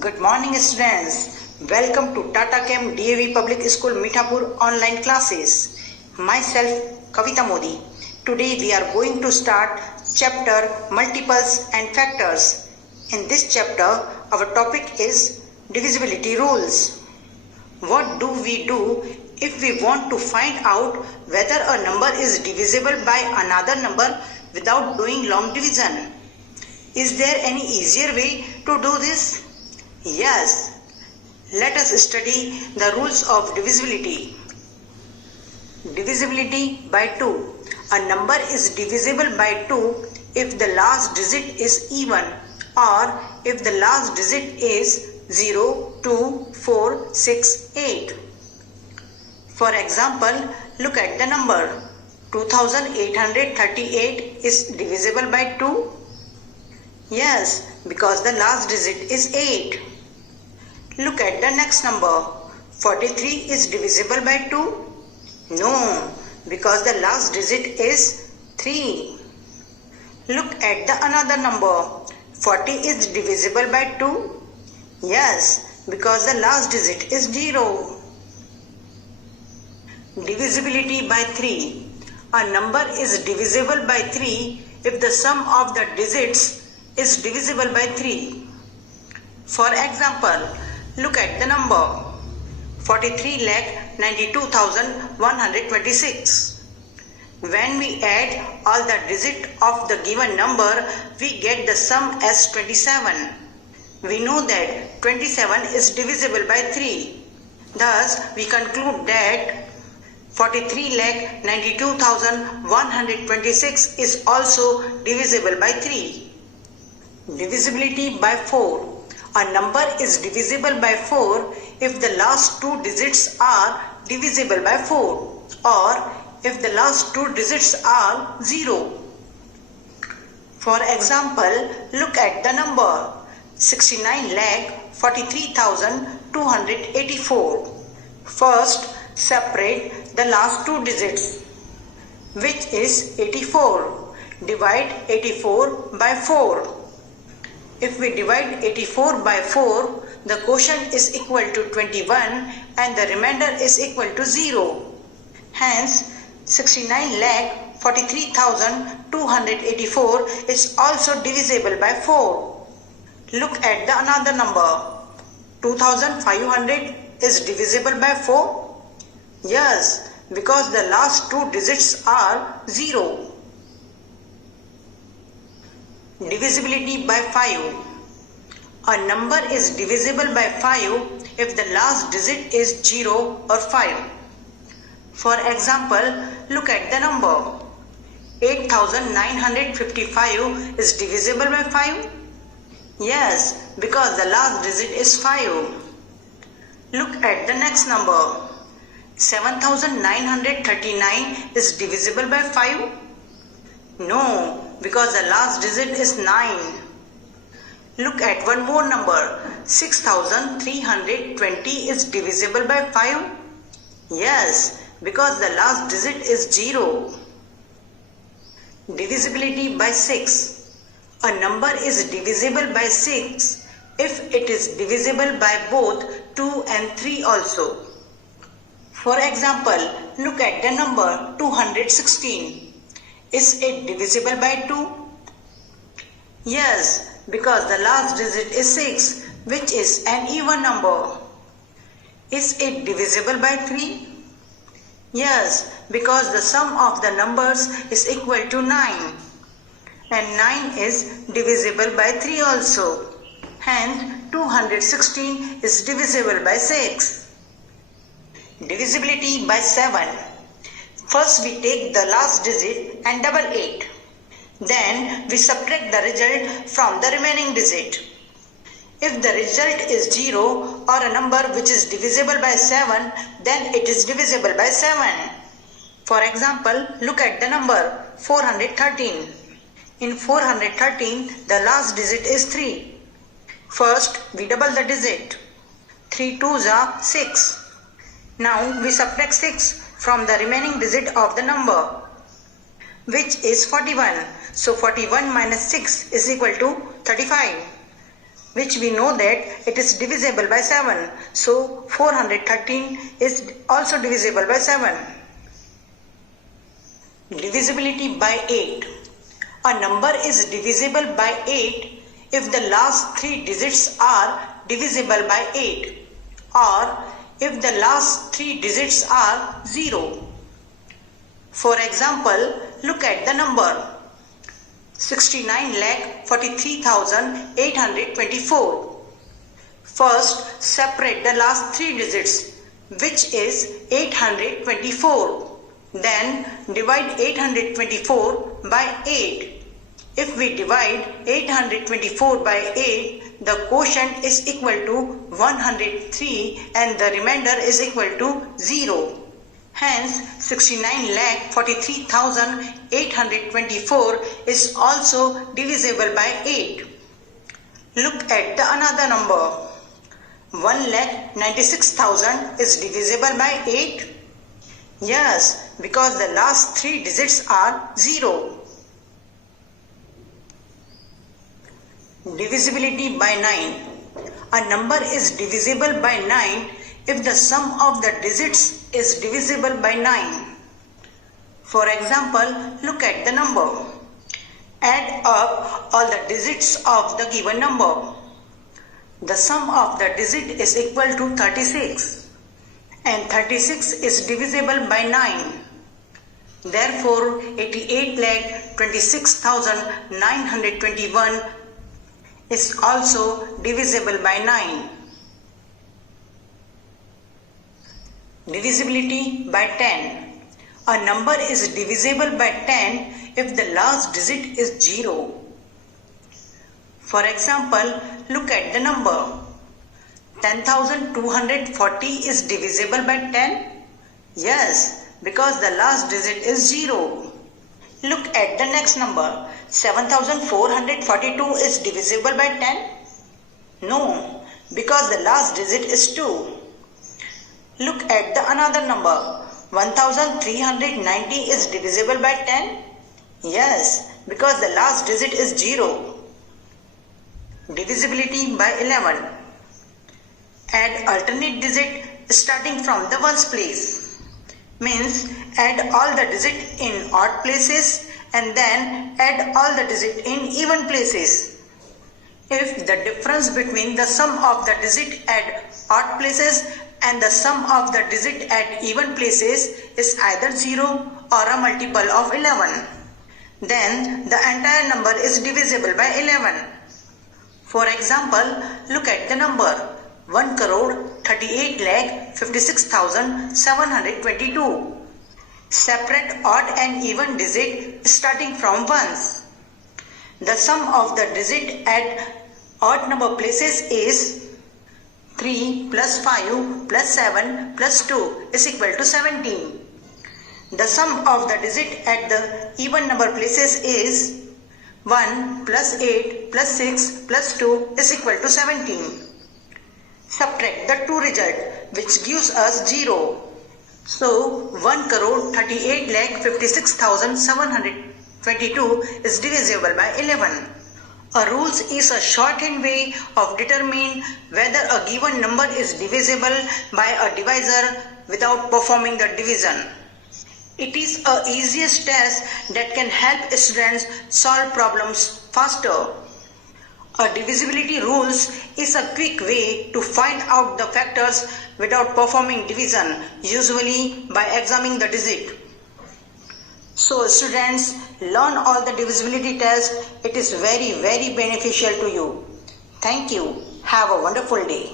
Good morning students. Welcome to Tata Chem DAV Public School Mithapur online classes. Myself Kavita Modi. Today we are going to start chapter multiples and factors. In this chapter our topic is divisibility rules. What do we do if we want to find out whether a number is divisible by another number without doing long division? Is there any easier way to do this? Yes. Let us study the rules of divisibility. Divisibility by 2. A number is divisible by 2 if the last digit is even or if the last digit is 0, 2, 4, 6, 8. For example, look at the number 2838 is divisible by 2. Yes, because the last digit is 8. Look at the next number. 43 is divisible by 2. No, because the last digit is 3. Look at the another number. 40 is divisible by 2. Yes, because the last digit is 0. Divisibility by 3. A number is divisible by 3 if the sum of the digits is divisible by 3. For example, look at the number 43,92,126. When we add all the digits of the given number, we get the sum as 27. We know that 27 is divisible by 3. Thus, we conclude that 43,92,126 is also divisible by 3. Divisibility by 4. A number is divisible by 4 if the last two digits are divisible by 4 or if the last two digits are 0. For example, look at the number 69,43,284. First, separate the last two digits, which is 84. Divide 84 by 4. If we divide 84 by 4, the quotient is equal to 21 and the remainder is equal to 0. Hence, 69,43,284 is also divisible by 4. Look at the another number. 2,500 is divisible by 4. Yes, because the last two digits are 0. Divisibility by 5. A number is divisible by 5 if the last digit is 0 or 5. For example, look at the number 8,955 is divisible by 5. Yes, because the last digit is 5. Look at the next number 7,939 is divisible by 5. No, because the last digit is 9. Look at one more number. 6,320 is divisible by 5. Yes, because the last digit is 0. Divisibility by 6. A number is divisible by 6 if it is divisible by both 2 and 3 also. For example, look at the number 216. Is it divisible by 2? Yes, because the last digit is 6, which is an even number. Is it divisible by 3? Yes, because the sum of the numbers is equal to 9. And 9 is divisible by 3 also. Hence, 216 is divisible by 6. Divisibility by 7. First we take the last digit and double it. Then we subtract the result from the remaining digit. If the result is 0 or a number which is divisible by 7, then it is divisible by 7. For example, look at the number 413. In 413, the last digit is 3. First, we double the digit. 3 2s are 6. Now we subtract 6 from the remaining digit of the number, which is 41. So 41 minus 6 is equal to 35. which we know that it is divisible by 7. So 413 is also divisible by 7. Divisibility by 8. A number is divisible by 8 if the last 3 digits are divisible by 8 or if the last 3 digits are 0. For example, look at the number 69,43,824. First, separate the last 3 digits, which is 824. Then divide 824 by 8. If we divide 824 by 8, the quotient is equal to 103 and the remainder is equal to 0. Hence, 69,43,824 is also divisible by 8. Look at the another number. 1,96,000 is divisible by 8. Yes, because the last 3 digits are 0. Divisibility by 9. A number is divisible by 9 if the sum of the digits is divisible by 9. For example, look at the number. Add up all the digits of the given number. The sum of the digit is equal to 36. And 36 is divisible by 9. Therefore, 88,26,921 is also divisible by 9. Divisibility by 10. A number is divisible by 10 if the last digit is 0. For example, look at the number. 10,240 is divisible by 10? Yes, because the last digit is 0. Look at the next number. 7,442 is divisible by 10? No, because the last digit is 2. Look at the another number. 1,390 is divisible by 10? Yes, because the last digit is 0. Divisibility by 11. Add alternate digit starting from the ones place. Means add all the digit in odd places and then add all the digit in even places. If the difference between the sum of the digit at odd places and the sum of the digit at even places is either 0 or a multiple of 11, then the entire number is divisible by 11. For example, look at the number 1,38,56,722. Separate odd and even digit starting from ones. The sum of the digit at odd number places is 3 plus 5 plus 7 plus 2 is equal to 17. The sum of the digit at the even number places is 1 plus 8 plus 6 plus 2 is equal to 17. Subtract the two result, which gives us 0. So 1,38,56,722 is divisible by 11. A rules is a shorthand way of determining whether a given number is divisible by a divisor without performing the division. It is the easiest test that can help students solve problems faster. A divisibility rules is a quick way to find out the factors without performing division, usually by examining the digit. So students, learn all the divisibility tests. It is very beneficial to you. Thank you. Have a wonderful day.